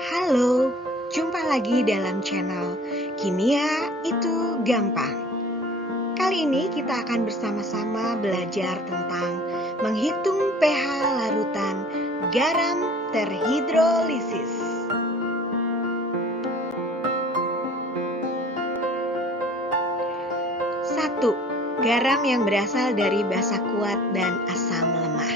Halo, jumpa lagi dalam channel Kimia Itu Gampang. Kali ini kita akan bersama-sama belajar tentang menghitung pH larutan garam terhidrolisis. Satu, garam yang berasal dari basa kuat dan asam lemah.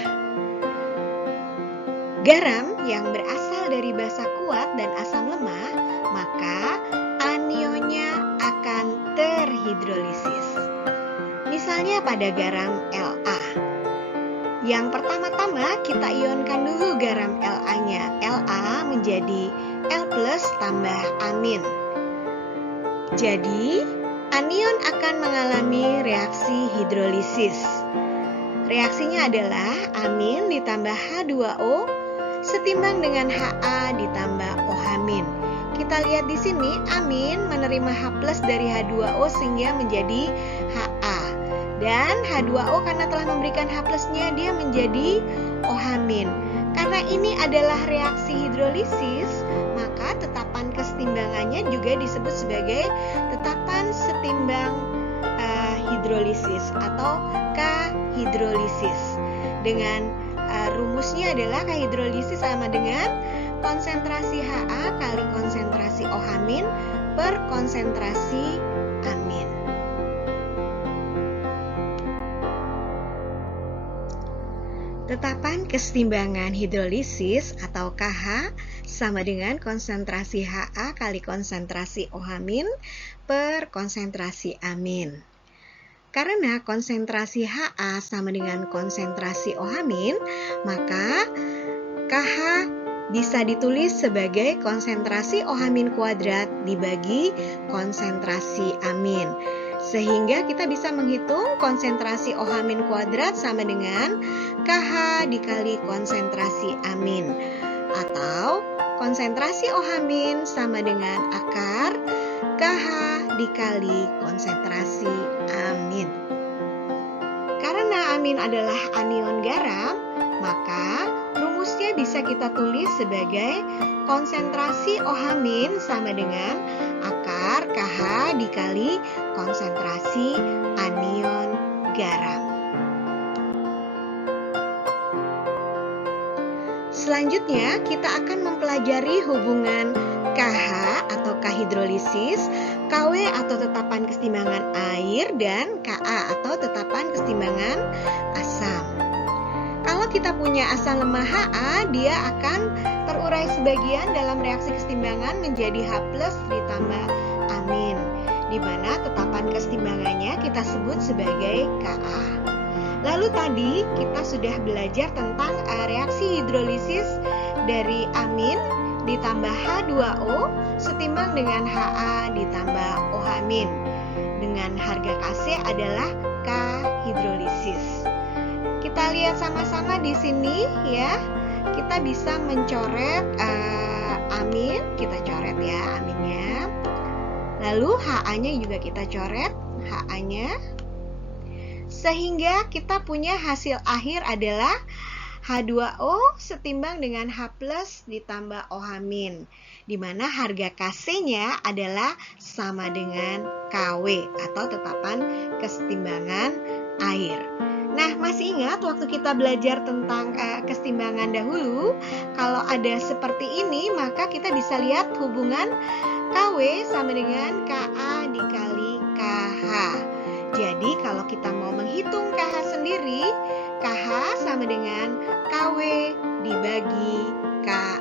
Garam yang berasal dari basa kuat dan asam lemah, maka anionnya akan terhidrolisis. Misalnya pada garam La. Yang pertama-tama kita ionkan dulu garam La-nya. La menjadi L+ tambah amin. Jadi, anion akan mengalami reaksi hidrolisis. Reaksinya adalah amin ditambah H2O setimbang dengan Ha ditambah OH-. Kita lihat di sini, amin menerima H+ dari H2O sehingga menjadi Ha. Dan H2O karena telah memberikan H+-nya, dia menjadi OH-. Karena ini adalah reaksi hidrolisis, maka tetapan kesetimbangannya juga disebut sebagai tetapan setimbang hidrolisis atau K-hidrolisis. Dengan rumusnya adalah K-hidrolisis sama dengan konsentrasi Ha kali konsentrasi OH- per konsentrasi amin. Tetapan kesetimbangan hidrolisis atau KH sama dengan konsentrasi Ha kali konsentrasi OH- per konsentrasi amin. Karena konsentrasi Ha sama dengan konsentrasi OH-, maka KH bisa ditulis sebagai konsentrasi OH- kuadrat dibagi konsentrasi amin. Sehingga kita bisa menghitung konsentrasi OH- kuadrat sama dengan KH dikali konsentrasi amin. Atau konsentrasi OH- sama dengan akar KH dikali konsentrasi amin. Karena amin adalah anion garam, maka rumusnya bisa kita tulis sebagai konsentrasi OH- sama dengan akar KH dikali konsentrasi anion garam. Selanjutnya, kita akan mempelajari hubungan KH atau K-hidrolisis, KW atau tetapan kesetimbangan air, dan Ka atau tetapan kesetimbangan asam. Kalau kita punya asam lemah Ha, dia akan terurai sebagian dalam reaksi kesetimbangan menjadi H+ ditambah amin, di mana tetapan kesetimbangannya kita sebut sebagai Ka. Lalu tadi kita sudah belajar tentang reaksi hidrolisis dari amin ditambah H2O setimbang dengan Ha ditambah OH- dengan harga Kc adalah K-hidrolisis. Kita lihat sama-sama di sini ya. Kita bisa mencoret amin, kita coret ya aminnya. Lalu Ha-nya juga kita coret Ha-nya. Sehingga kita punya hasil akhir adalah H2O setimbang dengan H+ ditambah OH-, di mana harga Kc-nya adalah sama dengan Kw atau tetapan kesetimbangan air. Nah, masih ingat waktu kita belajar tentang kesetimbangan dahulu, kalau ada seperti ini, maka kita bisa lihat hubungan Kw sama dengan Ka dikali Kh. Jadi, kalau kita mau menghitung KH sendiri, KH sama dengan Kw dibagi Ka.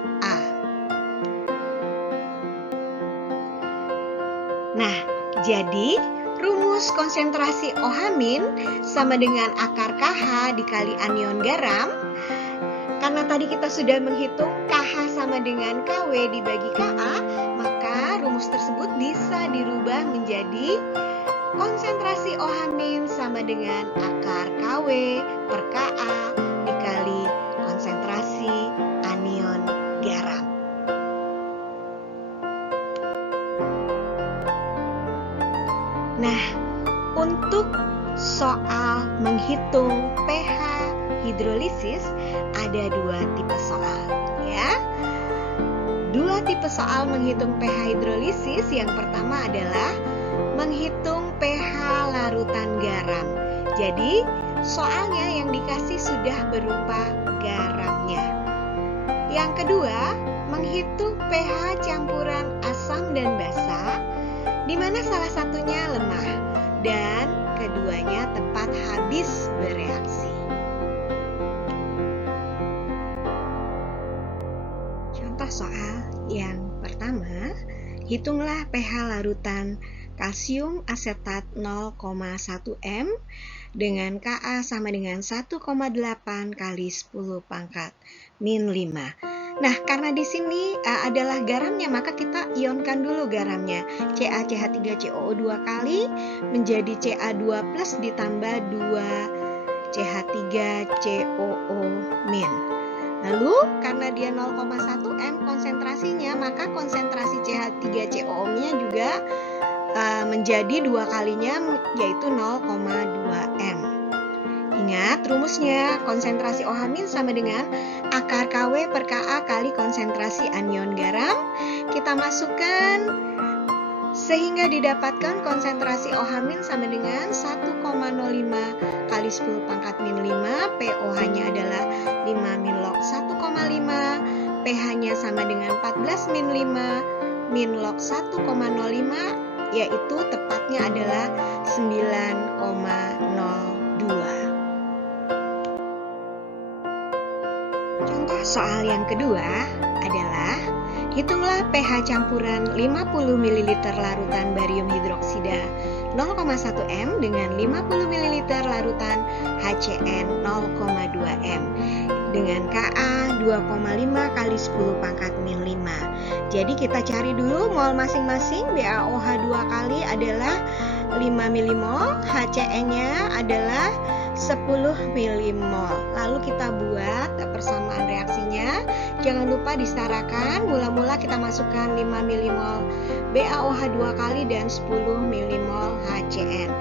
Nah, jadi rumus konsentrasi OH- sama dengan akar KH dikali anion garam. Karena tadi kita sudah menghitung KH sama dengan Kw dibagi Ka, maka rumus tersebut bisa dirubah menjadi konsentrasi OH- sama dengan akar Kw per Ka dikali konsentrasi anion garam. Nah, untuk soal menghitung pH hidrolisis ada dua tipe soal ya. Dua tipe soal menghitung pH hidrolisis. Yang pertama adalah menghitung pH larutan garam. Jadi, soalnya yang dikasih sudah berupa garamnya. Yang kedua, menghitung pH campuran asam dan basa, di mana salah satunya lemah dan keduanya tepat habis bereaksi. Contoh soal yang pertama, hitunglah pH larutan kalsium asetat 0,1 m dengan Ka sama dengan 1,8 kali 10 pangkat min 5. Nah, karena di sini adalah garamnya, maka kita ionkan dulu garamnya. CaCH3COO 2 kali menjadi Ca2 plus ditambah 2 CH3COO min. Lalu, karena dia 0,1 m konsentrasinya, maka konsentrasi CH3COO-nya juga menjadi 2 kalinya, yaitu 0,2 m. Ingat rumusnya, konsentrasi OH- sama dengan akar KW per Ka kali konsentrasi anion garam. Kita masukkan sehingga didapatkan konsentrasi OH- sama dengan 1,05 kali 10 pangkat min 5. pOH-nya adalah 5 min log 1,5. pH-nya sama dengan 14 min 5 min log 1,05, yaitu tepatnya adalah 9,02. Contoh soal yang kedua adalah hitunglah pH campuran 50 ml larutan barium hidroksida 0,1 m dengan 50 ml larutan HCN 0,2 m dengan Ka 2,5 kali 10 pangkat min 5. Jadi kita cari dulu mol masing-masing. BaOH 2 kali adalah 5 milimol, HCN-nya adalah 10 milimol. Lalu kita buat persamaan reaksinya. Jangan lupa disetarakan. Mula-mula kita masukkan 5 milimol BaOH 2 kali dan 10 milimol HCN.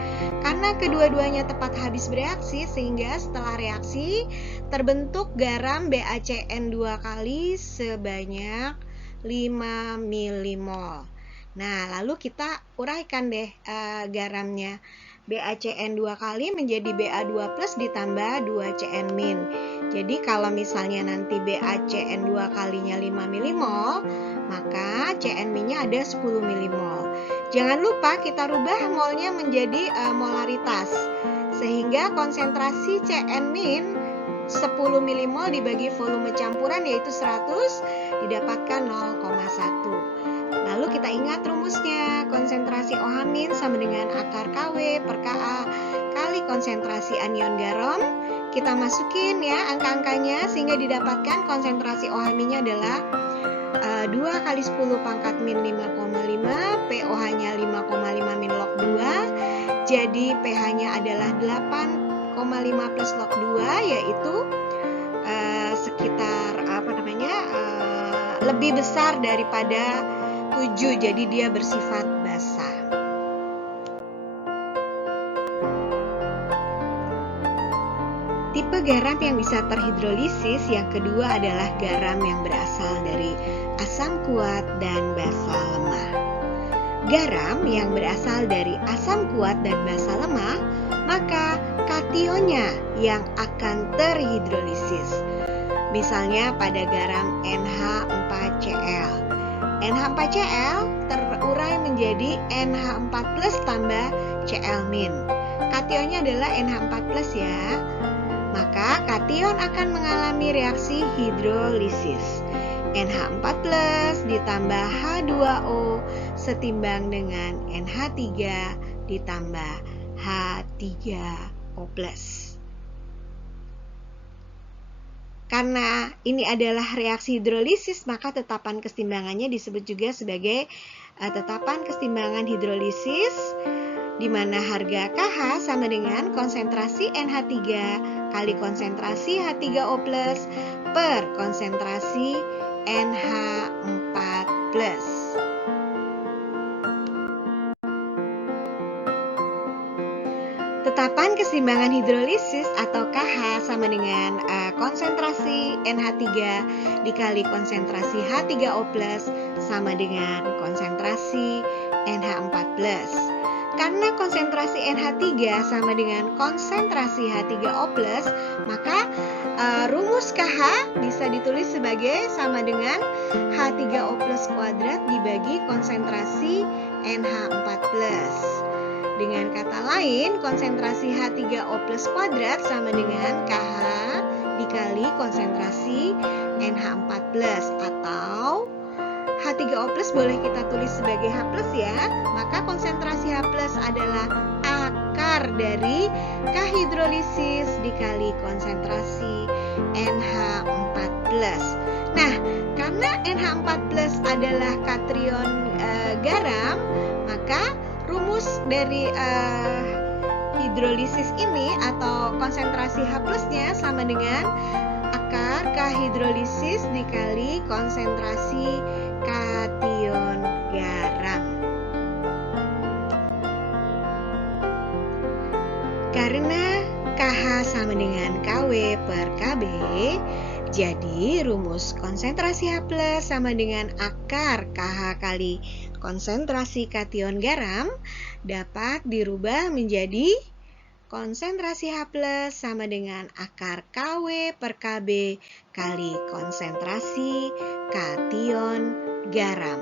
Karena kedua-duanya tepat habis bereaksi, sehingga setelah reaksi terbentuk garam BaCN 2 kali sebanyak 5 milimol. Nah, lalu kita uraikan deh garamnya. BaCN 2 kali menjadi Ba2 plus ditambah 2Cn min. Jadi kalau misalnya nanti BaCN 2 kalinya 5 milimol, maka Cn min-nya ada 10 milimol. Jangan lupa kita rubah molnya menjadi molaritas. Sehingga konsentrasi Cn min 10 milimol dibagi volume campuran yaitu 100 didapatkan 0,1. Lalu kita ingat rumusnya, konsentrasi OH- sama dengan akar KW per Ka kali konsentrasi anion garam. Kita masukin ya angka-angkanya sehingga didapatkan konsentrasi OH-nya adalah 2 kali 10 pangkat min 5,5, pOH-nya 5,5 min log 2. Jadi pH-nya adalah 8,5 plus log 2, yaitu sekitar lebih besar daripada 7, jadi dia bersifat basa. Tipe garam yang bisa terhidrolisis yang kedua adalah garam yang berasal dari asam kuat dan basa lemah. Garam yang berasal dari asam kuat dan basa lemah, maka kationnya yang akan terhidrolisis. Misalnya pada garam NH4Cl. NH4Cl terurai menjadi NH4 plus tambah Cl min. Kationnya adalah NH4 plus ya. Maka kation akan mengalami reaksi hidrolisis. NH4 plus ditambah H2O setimbang dengan NH3 ditambah H3O plus. Karena ini adalah reaksi hidrolisis, maka tetapan kesetimbangannya disebut juga sebagai tetapan kesetimbangan hidrolisis, di mana harga KH sama dengan konsentrasi NH3 kali konsentrasi H3O plus per konsentrasi NH4 plus. Tetapan keseimbangan hidrolisis atau KH sama dengan konsentrasi NH3 dikali konsentrasi H3O+ sama dengan konsentrasi NH4+. Karena konsentrasi NH3 sama dengan konsentrasi H3O+, maka rumus KH bisa ditulis sebagai sama dengan H3O+ kuadrat dibagi konsentrasi NH4+. Dengan kata lain, konsentrasi H3O+ kuadrat sama dengan KH dikali konsentrasi NH4+, atau H3O+ boleh kita tulis sebagai H+ ya. Maka konsentrasi H+ adalah akar dari K hidrolisis dikali konsentrasi NH4+. Nah, karena NH4+ adalah kation garam, maka rumus dari hidrolisis ini atau konsentrasi H+-nya sama dengan akar K hidrolisis dikali konsentrasi kation garam. Karena KH sama dengan KW per KB, jadi rumus konsentrasi H+ sama dengan akar KH kali konsentrasi kation garam dapat dirubah menjadi konsentrasi H+ sama dengan akar KW per KB kali konsentrasi kation garam.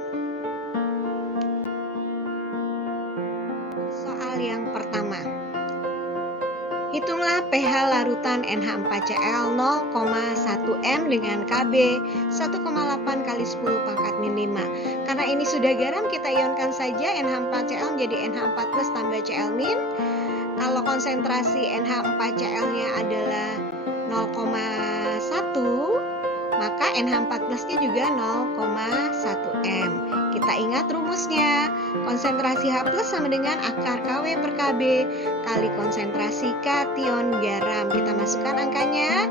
Soal yang pertama. Hitunglah pH larutan NH4Cl 0,1 m dengan Kb 1,8 kali 10 pangkat min 5. Karena ini sudah garam, kita ionkan saja NH4Cl menjadi NH4+ tambah Cl min. Kalau konsentrasi NH4Cl-nya adalah 0,1, maka NH4+-nya juga 0,1 m. Kita ingat rumusnya, konsentrasi H+ sama dengan akar KW per KB kali konsentrasi kation garam. Kita masukkan angkanya,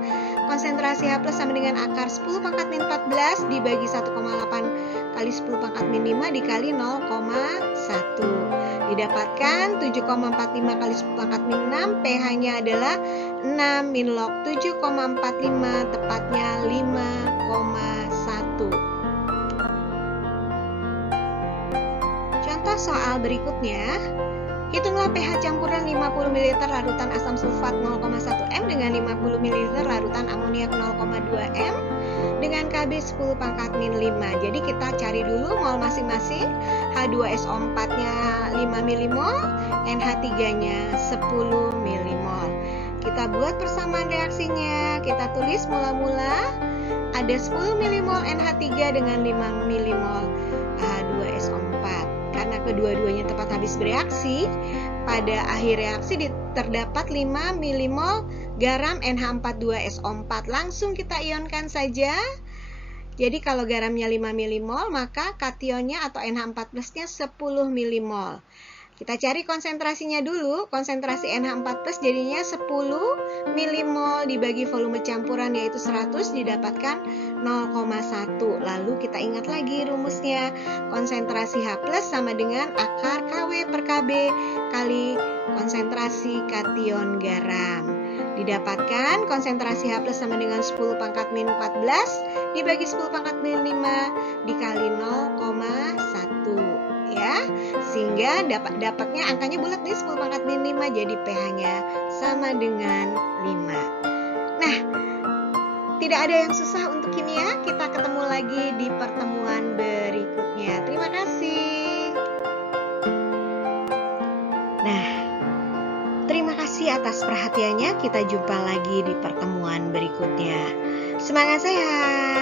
konsentrasi H+ sama dengan akar 10 pangkat min 14 dibagi 1,8 kali 10 pangkat min 5 dikali 0,1. Didapatkan 7,45 kali 10 pangkat min 6, pH-nya adalah 6 min log 7,45, tepatnya 5,1. Contoh soal berikutnya, hitunglah pH campuran 50 ml larutan asam sulfat 0,1 m dengan 50 ml larutan amoniak 0,2 m dengan Kb 10 pangkat min 5. Jadi kita cari dulu mol masing-masing. H2SO4-nya 5 mmol, NH3-nya 10 mmol. Kita buat persamaan reaksinya. Kita tulis mula-mula ada 10 mmol NH3 dengan 5 mmol H2SO4. Karena kedua-duanya tepat habis bereaksi, pada akhir reaksi terdapat 5 mmol garam NH42SO4. Langsung kita ionkan saja. Jadi kalau garamnya 5 mmol, maka kationnya atau NH4+-nya 10 mmol. Kita cari konsentrasinya dulu. Konsentrasi NH4+ jadinya 10 mmol dibagi volume campuran yaitu 100 didapatkan 0,1. Lalu kita ingat lagi rumusnya. Konsentrasi H+ sama dengan akar KW per KB kali konsentrasi kation garam. Didapatkan konsentrasi H+ sama dengan 10 pangkat min 14 dibagi 10 pangkat min 5 dikali 0,1. Ya, sehingga dapatnya angkanya bulat nih 10 pangkat min 5, jadi pH-nya sama dengan 5. Nah, tidak ada yang susah untuk kimia. Kita ketemu lagi di pertemuan berikutnya. Terima kasih. Nah, terima kasih atas perhatiannya. Kita jumpa lagi di pertemuan berikutnya. Semangat sehat.